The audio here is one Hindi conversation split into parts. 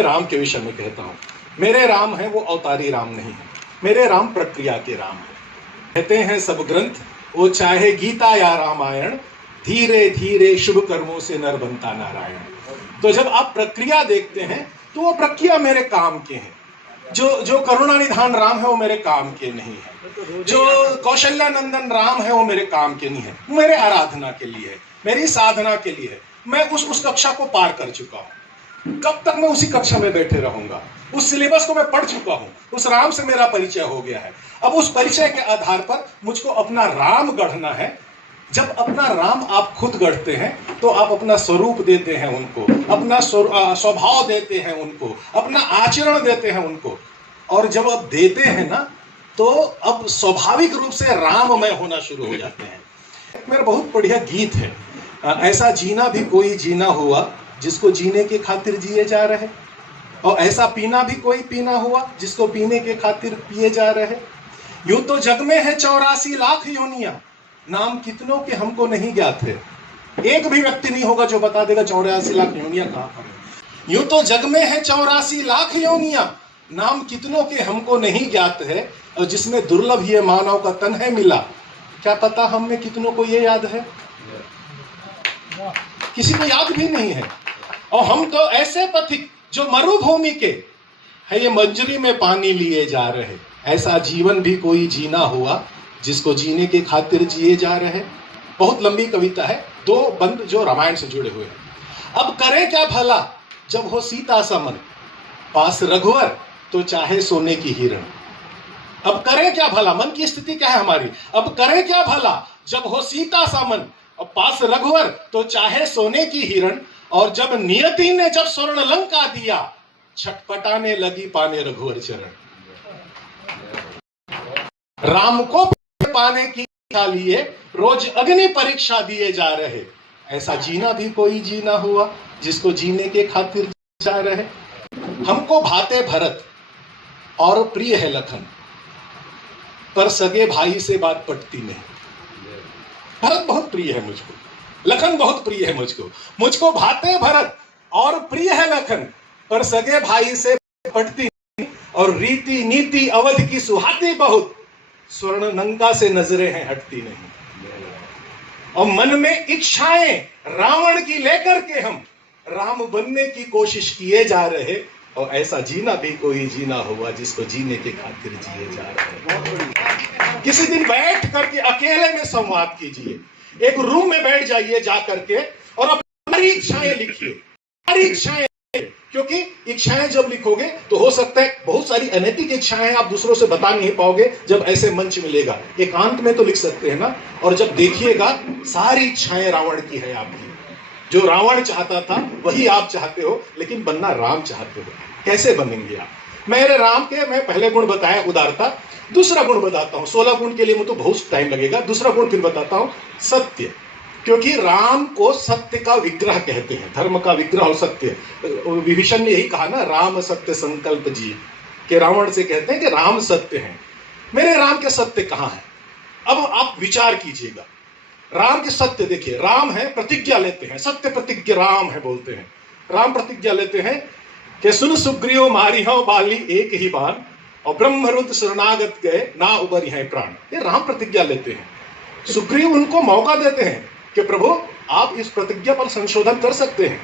मेरे राम के विषय में कहता हूं। मेरे राम है वो अवतारी राम नहीं है, मेरे राम प्रक्रिया के राम है। कहते हैं सब ग्रंथ, वो चाहे गीता या रामायण, धीरे धीरे शुभ कर्मों से नर बनता नारायण। तो जब आप प्रक्रिया देखते हैं तो वो प्रक्रिया मेरे काम के हैं। जो करुणा निधान राम है वो मेरे काम के नहीं है, जो कौशल्यानंदन राम है वो मेरे काम के नहीं है, मेरे आराधना के लिए है, मेरी साधना के लिए है। मैं उस कक्षा को पार कर चुका हूं। कब तक मैं उसी कक्षा में बैठे रहूंगा? उस सिलेबस को मैं पढ़ चुका हूं, उस राम से मेरा परिचय हो गया है। अब उस परिचय के आधार पर मुझको अपना राम गढ़ना है। जब अपना राम आप खुद गढ़ते हैं तो आप अपना स्वरूप देते हैं उनको, अपना स्वभाव देते हैं उनको, अपना आचरण देते हैं उनको। और जब आप देते हैं ना तो अब स्वाभाविक रूप से राममय होना शुरू हो जाते हैं। मेरा बहुत बढ़िया गीत है, ऐसा जीना भी कोई जीना हुआ जिसको जीने के खातिर जिए जा रहे, और ऐसा पीना भी कोई पीना हुआ जिसको पीने के खातिर पिए जा रहे। यूं तो जग में है 84 लाख योनियां, नाम कितनों के हमको नहीं ज्ञात है। एक भी व्यक्ति नहीं होगा जो बता देगा 84 लाख योनियां कहां पर है। यूं तो जग में है 84 लाख योनियां, नाम कितनों के हमको नहीं ज्ञात है, और जिसमें दुर्लभ ये मानव का तन है मिला, क्या पता हम में कितनों को ये याद है? किसी को याद भी नहीं है। और हम तो ऐसे पथिक जो मरुभूमि के है, ये मंजरी में पानी लिए जा रहे। ऐसा जीवन भी कोई जीना हुआ जिसको जीने के खातिर जिए जा रहे। बहुत लंबी कविता है, 2 बंद जो रामायण से जुड़े हुए हैं। अब करें क्या भला जब हो सीता समन, पास रघुवर तो चाहे सोने की हिरण। अब करें क्या भला, मन की स्थिति क्या है हमारी? अब करें क्या भला जब हो सीता समन, और पास रघुवर तो चाहे सोने की हिरण। और जब नियति ने जब स्वर्ण लंका दिया, छटपटाने लगी पाने रघुवर चरण। राम को पाने की इच्छा लिए रोज अग्नि परीक्षा दिए जा रहे। ऐसा जीना भी कोई जीना हुआ जिसको जीने के खातिर जा रहे। हमको भाते भरत और प्रिय है लखन, पर सगे भाई से बात पटती नहीं। भरत बहुत प्रिय है मुझको, लखन बहुत प्रिय है मुझको भाते भरत और प्रिय है लखन, पर सगे भाई से पटती नहीं। और रीति नीति अवध की सुहाती बहुत, स्वर्ण लंका से नजरें हैं हटती नहीं। और मन में इच्छाएं रावण की लेकर के हम राम बनने की कोशिश किए जा रहे। और ऐसा जीना भी कोई जीना हुआ जिसको जीने के खातिर जिए जा रहे। किसी दिन बैठ करके अकेले में संवाद कीजिए, एक रूम में बैठ जाइए जा करके, और अपनी इच्छाएं लिखिए, सारी इच्छाएं। क्योंकि इच्छाएं जब लिखोगे तो हो सकता है बहुत सारी अनैतिक इच्छाएं आप दूसरों से बता नहीं पाओगे। जब ऐसे मंच मिलेगा, एकांत में तो लिख सकते हैं ना। और जब देखिएगा सारी इच्छाएं रावण की है आपकी। जो रावण चाहता था वही आप चाहते हो, लेकिन बनना राम चाहते हो। कैसे बनेंगे आप? मेरे राम के मैं पहले गुण बताया उदारता, दूसरा गुण बताता हूं। 16 गुण के लिए मुझे तो बहुत टाइम लगेगा। दूसरा गुण फिर बताता हूं, सत्य। क्योंकि राम को सत्य का विग्रह कहते हैं, धर्म का विग्रह और सत्य। विभीषण ने यही कहा ना, राम सत्य संकल्प जी, के रावण से कहते हैं कि राम सत्य हैं। मेरे राम के सत्य कहां है? अब आप विचार कीजिएगा। राम के सत्य देखिए, राम है, प्रतिज्ञा लेते हैं, सत्य प्रतिज्ञा राम है बोलते हैं। राम प्रतिज्ञा लेते हैं कि सुन सुग्रीव मारी हो बाली एक ही बाण, और ब्रह्मरुद्र शरणागत गए ना उबरी है प्राण। ये राम प्रतिज्ञा लेते हैं। सुग्रीव उनको मौका देते हैं कि प्रभु आप इस प्रतिज्ञा पर संशोधन कर सकते हैं।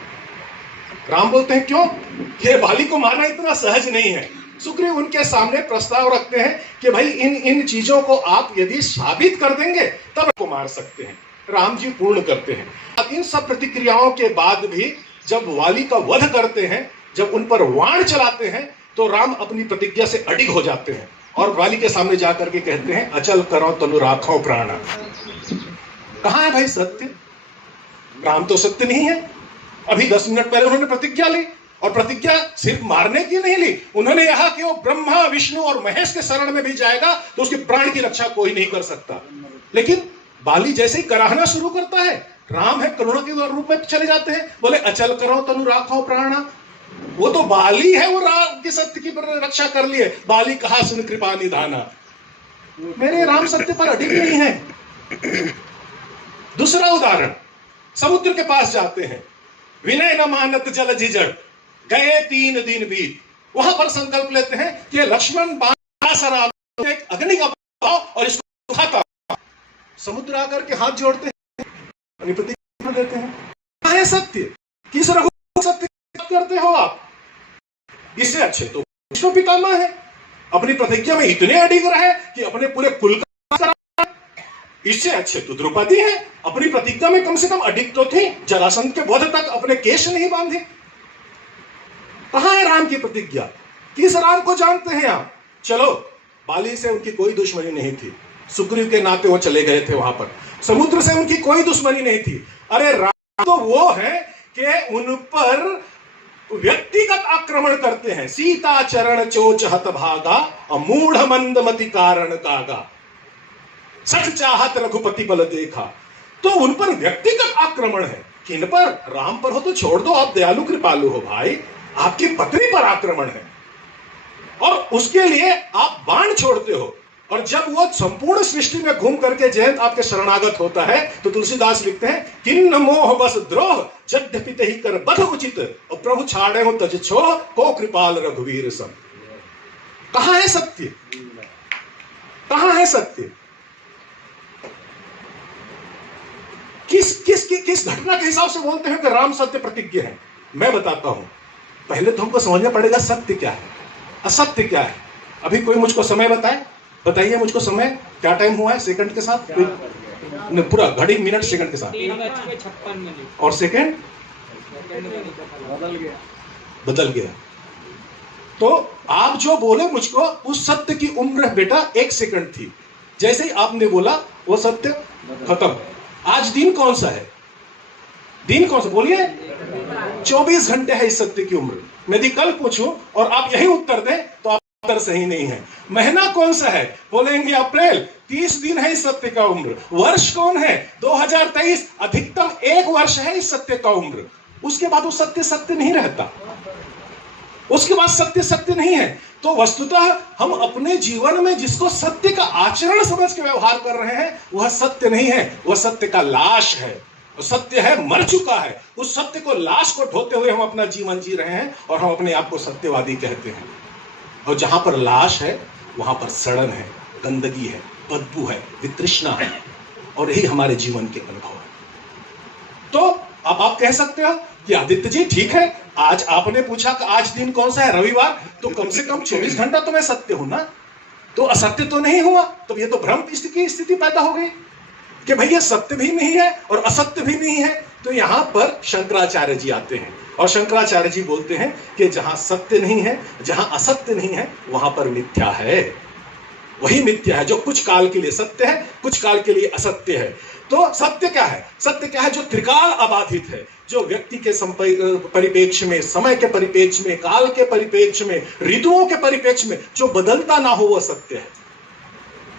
राम बोलते हैं क्यों? कि बाली को मारना इतना सहज नहीं है। सुग्रीव उनके सामने प्रस्ताव रखते हैं कि भाई इन चीजों को आप यदि साबित कर देंगे तब को मार सकते हैं। राम जी पूर्ण करते हैं। इन सब प्रतिक्रियाओं के बाद भी जब वाली का वध करते हैं, जब उन पर वाण चलाते हैं, तो राम अपनी प्रतिज्ञा से अडिग हो जाते हैं और वाली के सामने जाकर के कहते हैं, अचल करो तनु राखो प्राण। कहां है भाई सत्य? राम तो सत्य नहीं है। अभी 10 मिनट पहले उन्होंने प्रतिज्ञा ली, और प्रतिज्ञा सिर्फ मारने की नहीं ली, उन्होंने कहा कि वो ब्रह्मा विष्णु और महेश के शरण में भी जाएगा तो उसके प्राण की रक्षा कोई नहीं कर सकता। लेकिन बाली जैसे ही कराहना शुरू करता है, राम है करुणा के रूप में चले जाते हैं, बोले अचल करो तनु राखो प्राण। वो तो बाली है, वो राम की सत्य की रक्षा कर लिए। बाली कहा सुन कृपा निधाना। मेरे राम सत्य पर अडिग नहीं है। दूसरा उदाहरण, समुद्र के पास जाते हैं, विनय न मानत जल जिजड़, गए 3 दिन बीत, वहां पर संकल्प लेते हैं कि लक्ष्मण एक अग्नि का और इसको खाता। समुद्र आकर के हाथ जोड़ते हैं, प्रतिज्ञा देते हैं। क्या है सत्य? किस रघु सत्य करते हो आप? इससे अच्छे तो विश्व पितामह है, अपनी प्रतिज्ञा में इतने अडिग रहे कि अपने पूरे कुल का। इससे अच्छे तो द्रौपदी है, अपनी प्रतिज्ञा में कम से कम अडिग तो थी, जरासंध के वध तक अपने केश नहीं बांधे। कहां है राम की प्रतिज्ञा? किस राम को जानते हैं आप? चलो, बाली से उनकी कोई दुश्मनी नहीं थी, सुग्रीव के नाते वो चले गए थे वहां पर। समुद्र से उनकी कोई दुश्मनी नहीं थी। अरे राम तो वो है कि उन पर व्यक्तिगत आक्रमण करते हैं। सीता चरण चोच हत भागा, अमूढ़ मंदमति कारण कागा, सच चाहत रघुपति बल देखा। तो उन पर व्यक्तिगत आक्रमण है। किन पर? राम पर हो तो छोड़ दो, आप दयालु कृपालु हो भाई, आपकी पत्नी पर आक्रमण है और उसके लिए आप बाण छोड़ते हो। और जब वो संपूर्ण सृष्टि में घूम करके जयंत आपके शरणागत होता है तो तुलसीदास लिखते हैं, किन्न मोह बस द्रोह यद्यपि तहि कर बध उचित, और प्रभु छाड़े हो तज छोह को कृपाल रघुवीर सम। कहां है सत्य? कहां है सत्य? किस घटना के हिसाब से बोलते हैं कि राम सत्य प्रतिज्ञ है? मैं बताता हूं। पहले तो हमको समझना पड़ेगा सत्य क्या है, असत्य क्या है। अभी कोई मुझको समय बताए, बताइए मुझको समय क्या टाइम हुआ है सेकंड के साथ? पूरा घड़ी मिनट सेकंड के साथ, 3:56 और सेकंड बदल गया। तो आप जो बोले मुझको, उस सत्य की उम्र बेटा 1 सेकंड थी। जैसे ही आपने बोला वो सत्य खत्म। आज दिन कौन सा है? दिन कौन सा बोलिए? 24 घंटे है इस सत्य की उम्र। मैं यदि कल पूछूं और आप यही उत्तर दें तो आप उत्तर सही नहीं है। महीना कौन सा है? बोलेंगे अप्रैल। 30 दिन है इस सत्य का उम्र। वर्ष कौन है? 2023। अधिकतम 1 वर्ष है इस सत्य का उम्र। उसके बाद वो सत्य सत्य नहीं रहता, उसके बाद सत्य सत्य नहीं है। तो वस्तुतः हम अपने जीवन में जिसको सत्य का आचरण समझ के व्यवहार कर रहे हैं वह सत्य नहीं है, वह सत्य का लाश है। सत्य है, मर चुका है। उस सत्य को, लाश को ढोते हुए हम अपना जीवन जी रहे हैं और हम अपने आप को सत्यवादी कहते हैं। और जहां पर लाश है वहां पर सड़न है, गंदगी है, बदबू है, वितृष्णा है, और यही हमारे जीवन के अनुभव है। तो अब आप कह सकते हो कि आदित्य जी ठीक है, आज आपने पूछा कि आज दिन कौन सा है, रविवार, तो कम से कम 24 घंटा तो मैं सत्य हूं ना, तो असत्य तो नहीं हुआ। तो ये तो भ्रम की स्थिति पैदा हो गई कि भैया सत्य भी नहीं है और असत्य भी नहीं है। तो यहां पर शंकराचार्य जी आते हैं और शंकराचार्य जी बोलते हैं कि जहां सत्य नहीं है, जहां असत्य नहीं है, वहां पर मिथ्या है। वही मिथ्या है जो कुछ काल के लिए सत्य है, कुछ काल के लिए असत्य है। तो सत्य क्या है? सत्य क्या है? जो त्रिकाल अबाधित है, जो व्यक्ति के परिप्रेक्ष्य में, समय के परिप्रेक्ष्य में, काल के परिप्रेक्ष्य में, ऋतुओं के परिप्रेक्ष्य में जो बदलता ना हो वह सत्य है,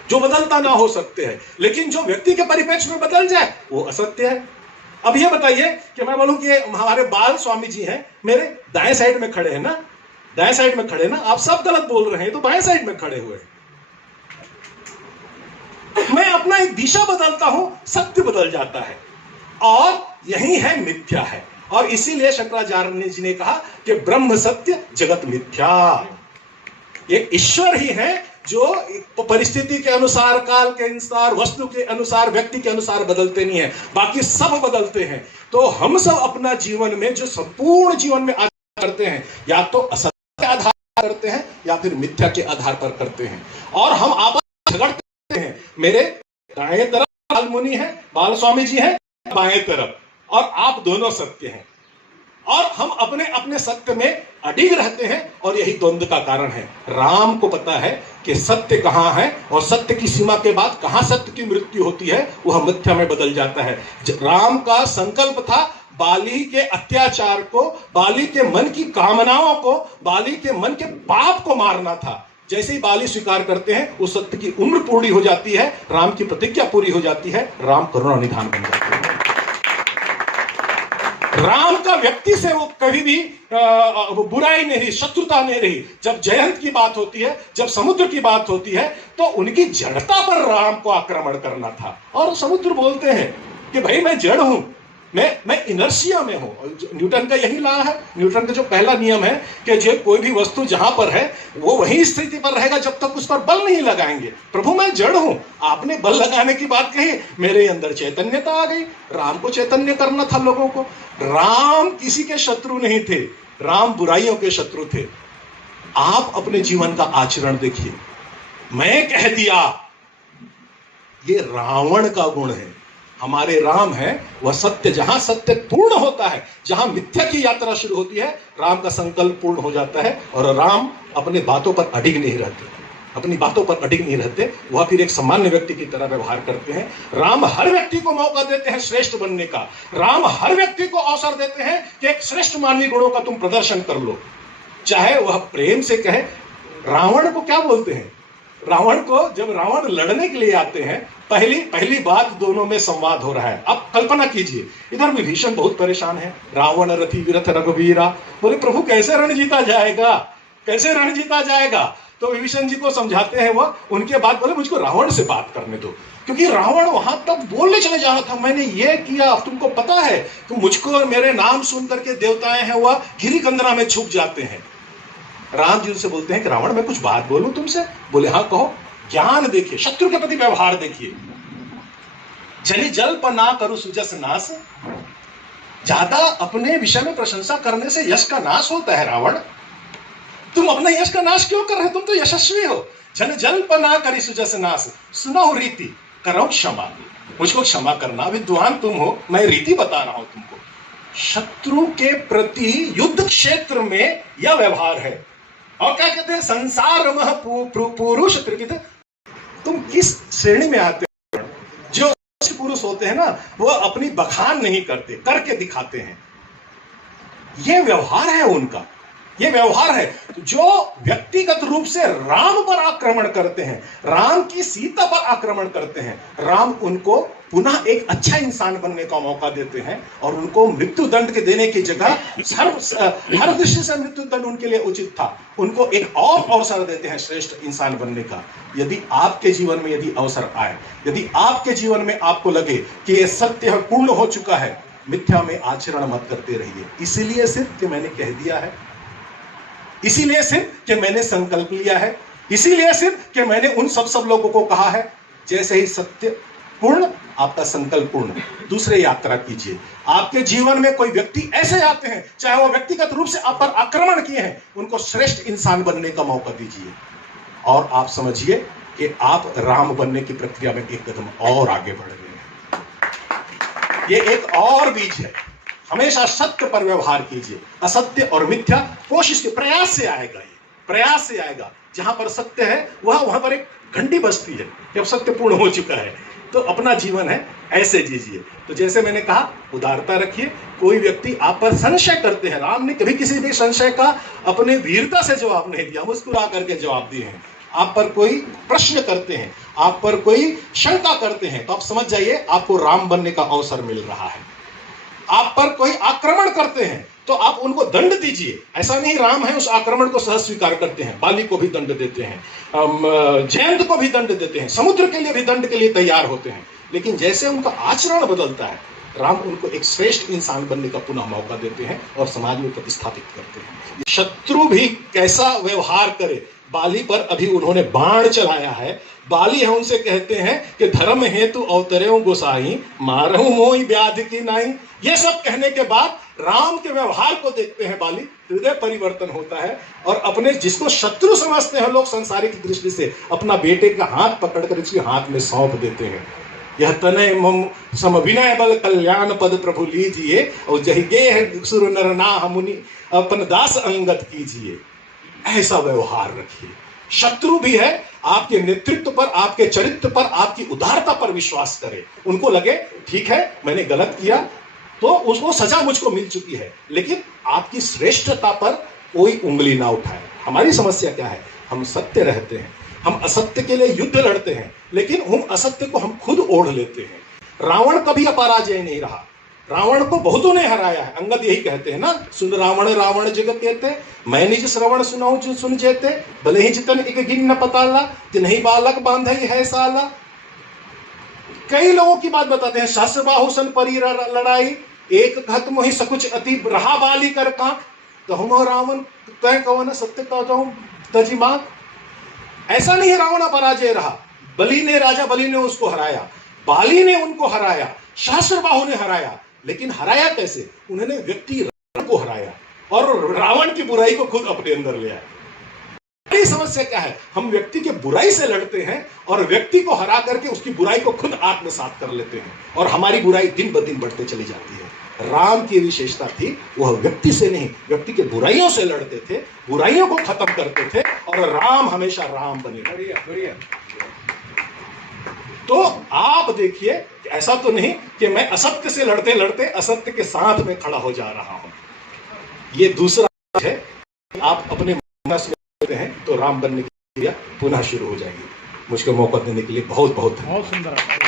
जो बदलता ना हो सकते हैं। लेकिन जो व्यक्ति के परिप्रेक्ष्य में बदल जाए वो असत्य है। अब ये बताइए कि मैं बोलूं कि हमारे बाल स्वामी जी हैं, मेरे दाएं साइड में खड़े हैं ना, दाएं साइड में खड़े ना, आप सब गलत बोल रहे हैं तो बाएं साइड में खड़े हुए हैं। मैं अपना एक दिशा बदलता हूं, सत्य बदल जाता है, और यही है मिथ्या है। और इसीलिए शंकराचार्य जी ने कहा कि ब्रह्म सत्य जगत मिथ्या। एक ईश्वर ही है जो परिस्थिति के अनुसार, काल के अनुसार, वस्तु के अनुसार, व्यक्ति के अनुसार बदलते नहीं है, बाकी सब बदलते हैं। तो हम सब अपना जीवन में जो संपूर्ण जीवन में आधार करते हैं, या तो असत्य के आधार पर करते हैं या फिर मिथ्या के आधार पर करते हैं। और हम आपस में झगड़ते हैं। मेरे दाएं तरफ बाल मुनि है, बाल स्वामी जी है, बाएं तरफ, और आप दोनों सत्य हैं, और हम अपने अपने सत्य में अडिग रहते हैं, और यही द्वंद्व का कारण है। राम को पता है कि सत्य कहां है, और सत्य की सीमा के बाद कहां सत्य की मृत्यु होती है, वह मिथ्या में बदल जाता है। राम का संकल्प था बाली के अत्याचार को, बाली के मन की कामनाओं को, बाली के मन के पाप को मारना था। जैसे ही बाली स्वीकार करते हैं, उस सत्य की उम्र पूरी हो जाती है, राम की प्रतिज्ञा पूरी हो जाती है, राम करुणा निधान बन जाते हैं। राम का व्यक्ति से वो कभी भी बुराई नहीं रही, शत्रुता नहीं रही। जब जयंत की बात होती है, जब समुद्र की बात होती है, तो उनकी जड़ता पर राम को आक्रमण करना था। और समुद्र बोलते हैं कि भाई मैं जड़ हूं, मैं इनर्शिया में हूं। न्यूटन का यही लॉ है, न्यूटन का जो पहला नियम है कि जो कोई भी वस्तु जहां पर है वो वही स्थिति पर रहेगा जब तक उस पर बल नहीं लगाएंगे। प्रभु मैं जड़ हूं, आपने बल लगाने की बात कही, मेरे अंदर चैतन्यता आ गई। राम को चैतन्य करना था लोगों को। राम किसी के शत्रु नहीं थे, राम बुराइयों के शत्रु थे। आप अपने जीवन का आचरण देखिए। मैं कह दिया, ये रावण का गुण है। हमारे राम है वह सत्य, जहां सत्य पूर्ण होता है, जहां मिथ्या की यात्रा शुरू होती है, राम का संकल्प पूर्ण हो जाता है। और राम अपनी बातों पर अडिग नहीं रहते, अपनी बातों पर अडिग नहीं रहते, वह फिर एक सामान्य व्यक्ति की तरह व्यवहार करते हैं। राम हर व्यक्ति को मौका देते हैं श्रेष्ठ बनने का। राम हर व्यक्ति को अवसर देते हैं कि एक श्रेष्ठ मानवीय गुणों का तुम प्रदर्शन कर लो, चाहे वह प्रेम से कहे। रावण को क्या बोलते हैं? रावण को जब रावण लड़ने के लिए आते हैं, पहली बात दोनों में संवाद हो रहा है। अब कल्पना कीजिए, इधर विभीषण बहुत परेशान है, रावण रथी विरथ रघुवीरा। बोले प्रभु कैसे रण जीता जाएगा, कैसे रण जीता जाएगा? तो विभीषण जी को समझाते हैं वह, उनके बाद बोले मुझको रावण से बात करने दो, क्योंकि रावण वहां तक बोलने चले जा रहा था, मैंने ये किया। अब तुमको पता है कि मुझको और मेरे नाम सुन करके देवताएं हैं वह गिरी कंदरा में छुप जाते हैं। राम जी उनसे बोलते हैं कि रावण मैं कुछ बात बोलूं तुमसे? बोले हाँ कहो। ज्ञान देखिए, शत्रु के प्रति व्यवहार देखिए। जनि जल्प ना करो सुजस नाश। ज्यादा अपने विषय में प्रशंसा करने से यश का नाश होता है। रावण तुम अपना यश का नाश क्यों कर रहे? तुम तो यशस्वी हो। जन जल्प ना करी सुजस नाश, सुनो रीति करो क्षमा। मुझको क्षमा करना, विद्वान तुम हो, मैं रीति बता रहा हूं तुमको। शत्रु के प्रति युद्ध क्षेत्र में यह व्यवहार है। और क्या कहते हैं? संसार मह पुरुष त्रिविध। तुम किस श्रेणी में आते हो? जो पुरुष होते हैं ना, वो अपनी बखान नहीं करते, करके दिखाते हैं। यह व्यवहार है उनका, ये व्यवहार है। जो व्यक्तिगत रूप से राम पर आक्रमण करते हैं, राम की सीता पर आक्रमण करते हैं, राम उनको पुनः एक अच्छा इंसान बनने का मौका देते हैं और उनको मृत्यु दंड के देने की जगह हर दृष्टि से मृत्यु दंड उनके लिए उचित था। उनको एक और अवसर देते हैं श्रेष्ठ इंसान बनने का। यदि आपके जीवन में यदि अवसर आए, यदि आपके जीवन में आपको लगे कि यह सत्य पूर्ण हो चुका है, मिथ्या में आचरण मत करते रहिए। इसीलिए सिर्फ कि मैंने कह दिया है, इसीलिए सिर्फ कि मैंने संकल्प लिया है, इसीलिए सिर्फ कि मैंने उन सब लोगों को कहा है। जैसे ही सत्य पूर्ण, आपका संकल्प पूर्ण, दूसरे यात्रा कीजिए। आपके जीवन में कोई व्यक्ति ऐसे आते हैं, चाहे वो व्यक्तिगत रूप से आप पर आक्रमण किए हैं, उनको श्रेष्ठ इंसान बनने का मौका दीजिए। और आप समझिए कि आप राम बनने की प्रक्रिया में एक कदम और आगे बढ़ रहे हैं। ये एक और बीज है। हमेशा सत्य पर व्यवहार कीजिए। असत्य और मिथ्या कोशिश के प्रयास से आएगा, ये प्रयास से आएगा। जहां पर सत्य है वहां पर एक घंटी बजती है कि अब सत्य पूर्ण हो चुका है। तो अपना जीवन है ऐसे जीजिए। तो जैसे मैंने कहा, उदारता रखिए। कोई व्यक्ति आप पर संशय करते हैं, राम ने कभी किसी भी संशय का अपने वीरता से जवाब नहीं दिया, मुस्कुरा करके जवाब दिए हैं। आप पर कोई प्रश्न करते हैं, आप पर कोई शंका करते हैं, तो आप समझ जाइए आपको राम बनने का अवसर मिल रहा है। आप पर कोई आक्रमण करते हैं तो आप उनको दंड दीजिए। ऐसा नहीं राम है उस आक्रमण को सहज स्वीकार करते हैं, बाली को भी दंड देते हैं, जयंत को भी दंड देते हैं, समुद्र के लिए भी दंड के लिए तैयार होते हैं। लेकिन जैसे उनका आचरण बदलता है, राम उनको एक श्रेष्ठ इंसान बनने का पुनः मौका देते हैं और समाज में प्रतिस्थापित करते हैं। शत्रु भी कैसा व्यवहार करे, बाली पर अभी उन्होंने बाण चलाया है। बाली है उनसे कहते हैं कि धर्म हेतु अवतरे गोसाई, मारहु मोहि व्याधि की नाई। ये सब कहने के बाद राम के व्यवहार को देखते हैं बाली, हृदय परिवर्तन होता है और अपने जिसको शत्रु समझते हैं लोग सांसारिक दृष्टि से, अपना बेटे का हाथ पकड़कर इसके हाथ में सौंप देते हैं। यह तनय मम सम विनय बल कल्याण पद प्रभु लीजिए, और जहि गेह सुर नर नाह मुनि अपन दास अंगत कीजिए। ऐसा व्यवहार रखिए। शत्रु भी है, आपके नेतृत्व पर, आपके चरित्र पर, आपकी उदारता पर विश्वास करे। उनको लगे ठीक है मैंने गलत किया तो उसको सजा मुझको मिल चुकी है, लेकिन आपकी श्रेष्ठता पर कोई उंगली ना उठाए। हमारी समस्या क्या है? हम सत्य रहते हैं, हम असत्य के लिए युद्ध लड़ते हैं, लेकिन हम असत्य को हम खुद ओढ़ लेते हैं। रावण कभी अपराजय नहीं रहा, रावण को बहुतों ने हराया है। अंगद यही कहते हैं ना, सुन रावण रावण जग कहते, मैं निज श्रवण सुनाऊं जो सुन जेते, भले ही जितन एक गिन न पताला, कि नहीं बालक बांधे है साला। कई लोगों की बात बताते हैं, सहस्र बाहु सन परी लड़ाई, एक कहत मोहि सकुच अति रहा बाली कर का, कहूँ रावण तय कवन सत्य का जाऊं तजी मां। ऐसा नहीं है रावण अपराजय रहा, बलि ने, राजा बलि ने उसको हराया, बाली ने उनको हराया, सहस्त्रबाहु ने हराया, लेकिन हराया कैसे? उन्होंने व्यक्ति रावण को हराया और रावण की बुराई को खुद अपने अंदर ले आया। बड़ी समस्या क्या है? हम व्यक्ति के बुराई से लड़ते हैं और व्यक्ति को हरा करके उसकी बुराई को खुद आत्मसात कर लेते हैं और हमारी बुराई दिन ब दिन बढ़ते चली जाती है। राम की विशेषता थी, वह व्यक्ति से नहीं, व्यक्ति के बुराइयों से लड़ते थे, बुराइयों को खत्म करते थे और राम हमेशा राम बने। बढ़िया। तो आप देखिए, ऐसा तो नहीं कि मैं असत्य से लड़ते लड़ते असत्य के साथ में खड़ा हो जा रहा हूं। ये दूसरा है, आप अपने मन में हैं तो राम बनने की क्रिया पुनः शुरू हो जाएगी। मुझको मौका देने के लिए बहुत बहुत सुंदर।